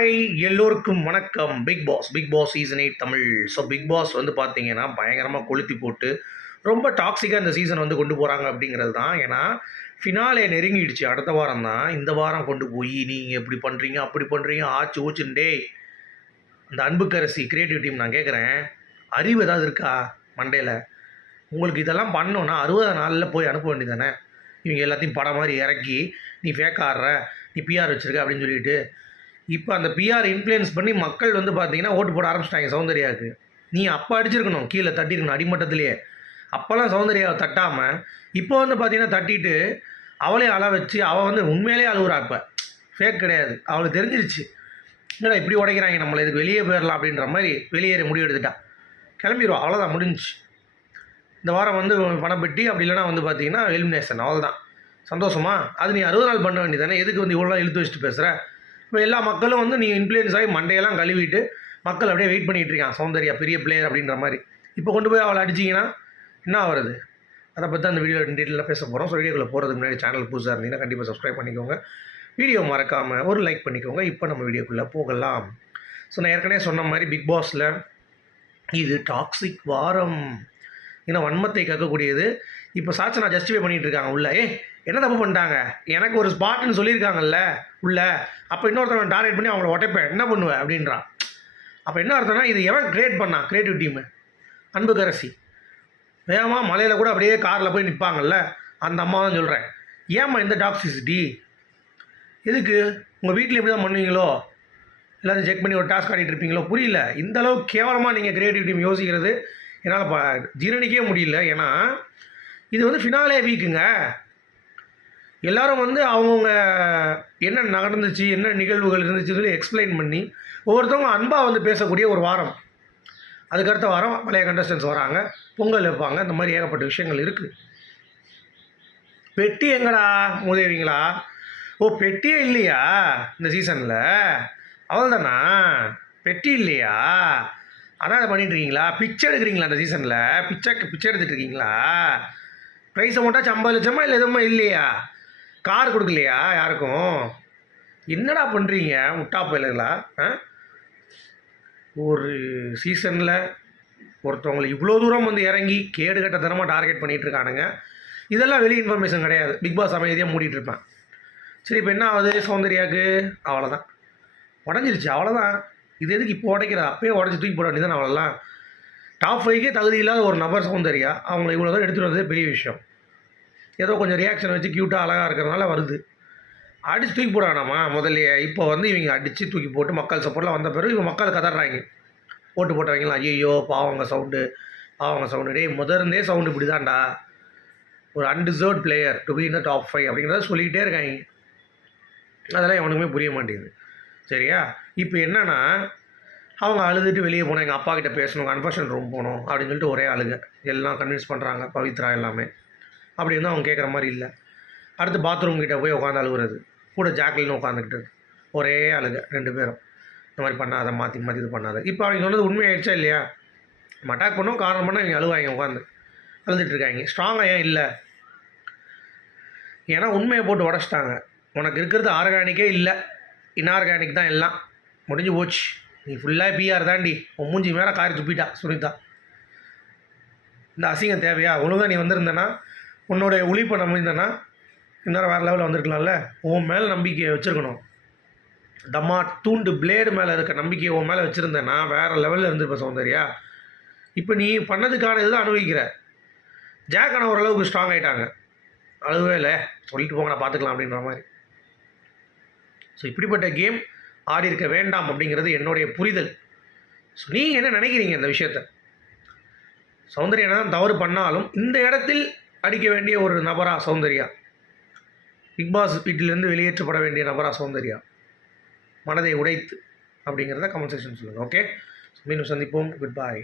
Hi எல்லோருக்கும் வணக்கம். Bigg Boss season 8 Tamil. So Bigg Boss வந்து பார்த்தீங்கன்னா பயங்கரமாக கொளுத்தி போட்டு ரொம்ப டாக்ஸிக்காக இந்த சீசன் வந்து கொண்டு போகிறாங்க அப்படிங்கிறது தான். ஏன்னா ஃபினாலே நெருங்கிடுச்சு. அடுத்த வாரம் தான். இந்த வாரம் கொண்டு போய் நீங்கள் எப்படி பண்ணுறீங்க அப்படி பண்ணுறீங்க ஆச்சு ஊச்சுண்டே. அந்த அன்புக்கரசி கிரியேட்டிவ் டீம் நான் கேட்குறேன், அறிவு ஏதாவது இருக்கா மண்டேல? உங்களுக்கு இதெல்லாம் பண்ணோன்னா 60 நாளில் போய் அனுப்ப வேண்டியதானே. இவங்க எல்லாத்தையும் படம் மாதிரி இறக்கி நீ ஃபேக் ஆடுற, நீ பிஆர் வச்சுருக்க அப்படின்னு சொல்லிட்டு இப்போ அந்த பிஆர் இன்ஃப்ளூயன்ஸ் பண்ணி மக்கள் வந்து பார்த்தீங்கன்னா ஓட்டு போட ஆரம்பிச்சிட்டாங்க சௌந்தர்யாவுக்கு. நீ அப்போ அடிச்சிருக்கணும், கீழே தட்டிருக்கணும் அடிமட்டத்திலேயே. அப்போல்லாம் சௌந்தர்யாவை தட்டாமல் இப்போ வந்து பார்த்தீங்கன்னா தட்டிட்டு அவளே அழ வச்சு அவள் வந்து உண்மையிலே அழுகுறா. இப்போ ஃபேக் கிடையாது, அவளுக்கு தெரிஞ்சிருச்சு. என்னடா இப்படி உடைக்கிறாங்க நம்மளை, இதுக்கு வெளியே போயிடலாம் அப்படின்ற மாதிரி வெளியேற முடிவு எடுத்துட்டா. கிளம்பிடுவோம், அவ்வளோதான், முடிஞ்சிச்சு. இந்த வாரம் வந்து பணம் பெட்டி அப்படி இல்லைனா வந்து பார்த்தீங்கன்னா எலிமினேஷன், அவ்வளோதான். சந்தோஷமா? அது நீ 60 நாள் பண்ண வேண்டியதானே, எதுக்கு வந்து இவ்வளோ இழுத்து வச்சுட்டு பேசுகிற? இப்போ எல்லா மக்களும் வந்து நீ இன்ஃப்ளூயன்ஸ் ஆகி மண்டையெல்லாம் கழுவிட்டு மக்கள் அப்படியே வெயிட் பண்ணிகிட்டு இருக்கான். சௌந்தர்யா பெரிய பிளேயர் அப்படின்ற மாதிரி. இப்போ கொண்டு போய் அவளை அடிச்சிங்கன்னா என்ன ஆகுறது? அதை பற்றி அந்த வீடியோ டீட்டெயிலாக பேச போகிறோம். ஸோ வீடியோக்குள்ளே போகிறதுக்கு முன்னாடி சேனல் புதுசாக இருந்தீங்கன்னா கண்டிப்பாக சப்ஸ்கிரைப் பண்ணிக்கோங்க, வீடியோ மறக்காமல் ஒரு லைக் பண்ணிக்கோங்க. இப்போ நம்ம வீடியோக்குள்ளே போகலாம். ஸோ நான் ஏற்கனவே சொன்ன மாதிரி பிக் பாஸில் இது டாக்ஸிக் வாரம், ஏன்னா வன்மத்தை கற்கக்கூடியது. இப்போ சாட்சனா ஜஸ்டிஃபை பண்ணிகிட்டு இருக்காங்க உள்ள. என்ன தப்பு பண்ணிட்டாங்க, எனக்கு ஒரு ஸ்பாட்டுன்னு சொல்லியிருக்காங்கல்ல உள்ள, அப்போ இன்னொருத்தவங்க டார்கெட் பண்ணி அவங்கள உடைப்பேன், என்ன பண்ணுவேன் அப்படின்றான். அப்போ என்ன அர்த்தம்னா, இது எவன் கிரியேட் பண்ணான்? Creative team Anbukkarasi. வேகமாக மலையில் கூட அப்படியே காரில் போய் நிற்பாங்கல்ல, அந்த அம்மா தான் சொல்கிறேன். ஏம்மா இந்த டாக்ஸிசிட்டி? எதுக்கு? உங்கள் வீட்டில் எப்படி தான் பண்ணுவீங்களோ, எல்லாத்தையும் செக் பண்ணி ஒரு டாஸ்க் ஆடிட்டு இருப்பீங்களோ? புரியல. இந்தளவுக்கு கேவலமாக நீங்கள் கிரியேட்டிவ் டீம் யோசிக்கிறது என்னால் ஜீரணிக்கவே முடியல. ஏன்னா இது வந்து ஃபினாலே வீக்குங்க. எல்லோரும் வந்து அவங்கவுங்க என்ன நடந்துச்சு, என்ன நிகழ்வுகள் இருந்துச்சு சொல்லி எக்ஸ்பிளைன் பண்ணி ஒவ்வொருத்தவங்க அன்பாக வந்து பேசக்கூடிய ஒரு வாரம். அதுக்கடுத்த வாரம் பழைய கண்டஸ்டன்ஸ் வராங்க, பொங்கல் வைப்பாங்க, இந்த மாதிரி ஏகப்பட்ட விஷயங்கள் இருக்குது. பெட்டி எங்கடா மூதேவிங்களா? ஓ, பெட்டியே இல்லையா இந்த சீசனில்? அவ்வளோதானா? பெட்டி இல்லையா? அதான் அதை பண்ணிட்டுருக்கீங்களா? பிச்சை எடுக்கிறீங்களா இந்த சீசனில்? பிச்சை எடுத்துகிட்டு இருக்கீங்களா? ப்ரைஸ் அமௌண்ட்டாச்சும் 50 லட்சமா இல்லை எதுவுமே இல்லையா? கார் கொடுக்கலையா யாருக்கும்? என்னடா பண்ணுறீங்க முட்டா பயிலுங்களா? ஒரு சீசனில் ஒருத்தவங்களை இவ்வளோ தூரம் வந்து இறங்கி கேடு கட்டத்தனமாக டார்கெட் பண்ணிகிட்ருக்கானுங்க. இதெல்லாம் வெளி இன்ஃபர்மேஷன் கிடையாது. பிக் பாஸ் அமைதியாக மூடிட்டுருப்பேன். சரி, இப்போ என்ன ஆகுது சௌந்தர்யாவுக்கு? அவ்வளோதான், உடஞ்சிருச்சு, அவ்வளோதான். இது எதுக்கு இப்போ உடைக்கிற? அப்பயே உடச்சி தூக்கி போட வேண்டியதான். அவ்வளோலாம் டாப் 5க்கே தகுதி இல்லாத ஒரு நபர் சௌந்தர்யா, அவங்கள இவ்வளோ தான் எடுத்துகிட்டு வந்ததே பெரிய விஷயம். ஏதோ கொஞ்சம் ரியாக்ஷன் வச்சு க்யூட்டாக அழகாக இருக்கிறதுனால வருது. அடித்து தூக்கி போடானாமா முதல்லையே? இப்போ வந்து இவங்க அடித்து தூக்கி போட்டு மக்கள் சப்போர்ட்லாம் வந்த பிறகு இவங்க மக்கள் கதறாங்க. ஓட்டு போட்டவங்களாம் ஐயோ பாவங்க சவுண்டு. டே முதர்ந்தே சவுண்டு இப்படி தான்டா. ஒரு underserved player to be in the top 5 அப்படிங்கிறத சொல்லிக்கிட்டே இருக்காங்க. அதெல்லாம் எவனுக்குமே புரிய மாட்டேங்குது. சரியா? இப்போ என்னென்னா அவங்க அழுதுட்டு வெளியே போனோம், எங்கள் அப்பா கிட்டே பேசணும், கன்ஃபர்ஷன் ரூம் போகணும் அப்படின்னு சொல்லிட்டு ஒரே அழுக. எல்லாம் கன்வின்ஸ் பண்ணுறாங்க, பவித்ரா எல்லாமே. அப்படி இருந்தால் அவங்க கேட்குற மாதிரி இல்லை. அடுத்து பாத்ரூம் கிட்டே போய் உட்காந்து அழுகுறது, கூட ஜாக்லின்னு உட்காந்துக்கிட்டு ஒரே அழுக 2 பேரும். இந்த மாதிரி பண்ணாத, மாற்றி இது பண்ணாத. இப்போ அவங்க சொன்னது உண்மையாயிடுச்சா இல்லையா? நம்ம அட்டாக் பண்ணோம், காரணம் பண்ணால் இவங்க அழுவாங்க, உட்காந்து அழுதுட்டுருக்காங்க. ஸ்ட்ராங்காக ஏன் இல்லை? ஏன்னா உண்மையை போட்டு உடச்சிட்டாங்க. உனக்கு இருக்கிறது ஆர்கானிக்கே இல்லை, இன்ஆர்கானிக் தான் எல்லாம். முடிஞ்சு போச்சு. நீ ஃபுல்லாக பிஆர் தாண்டி. உன் மூஞ்சி மேலே காரி துப்பிட்டா சுனிதா. இந்த அசிங்கம் தேவையா? ஒழுங்காக நீ வந்திருந்தேன்னா, உன்னோடைய உழைப்பை நம்பியிருந்தேன்னா இன்னும் வேறு லெவலில் வந்திருக்கலாம்ல. உன் மேலே நம்பிக்கையை வச்சுருக்கணும். தம்மா தூண்டு பிளேடு மேலே இருக்க நம்பிக்கையை உன் மேலே வச்சுருந்தேன்னா வேறு லெவலில் இருந்திருப்பேன் சௌந்தர்யா. இப்போ நீ பண்ணதுக்கான இதுதான் அனுபவிக்கிற. ஜாக் ஆனால் ஓரளவுக்கு ஸ்ட்ராங் ஆகிட்டாங்க. அழுவே இல்லை, சொல்லிட்டு போங்க நான் பார்த்துக்கலாம் அப்படின்ற மாதிரி. ஸோ இப்படிப்பட்ட கேம் ஆடி இருக்க வேண்டாம் அப்படிங்கிறது என்னுடைய புரிதல். ஸோ நீங்கள் என்ன நினைக்கிறீங்க இந்த விஷயத்தை? சௌந்தர்யா தான் தவறு பண்ணாலும் இந்த இடத்தில் அடிக்க வேண்டிய ஒரு நபரா சௌந்தர்யா? பிக் பாஸ் வீட்டிலேருந்து வெளியேற்றப்பட வேண்டிய நபரா சௌந்தர்யா? மனதை உடைத்து அப்படிங்கிறத கமெண்ட் செக்ஷன் சொல்லுங்கள். ஓகே, மீண்டும் சந்திப்போம். குட் பாய்.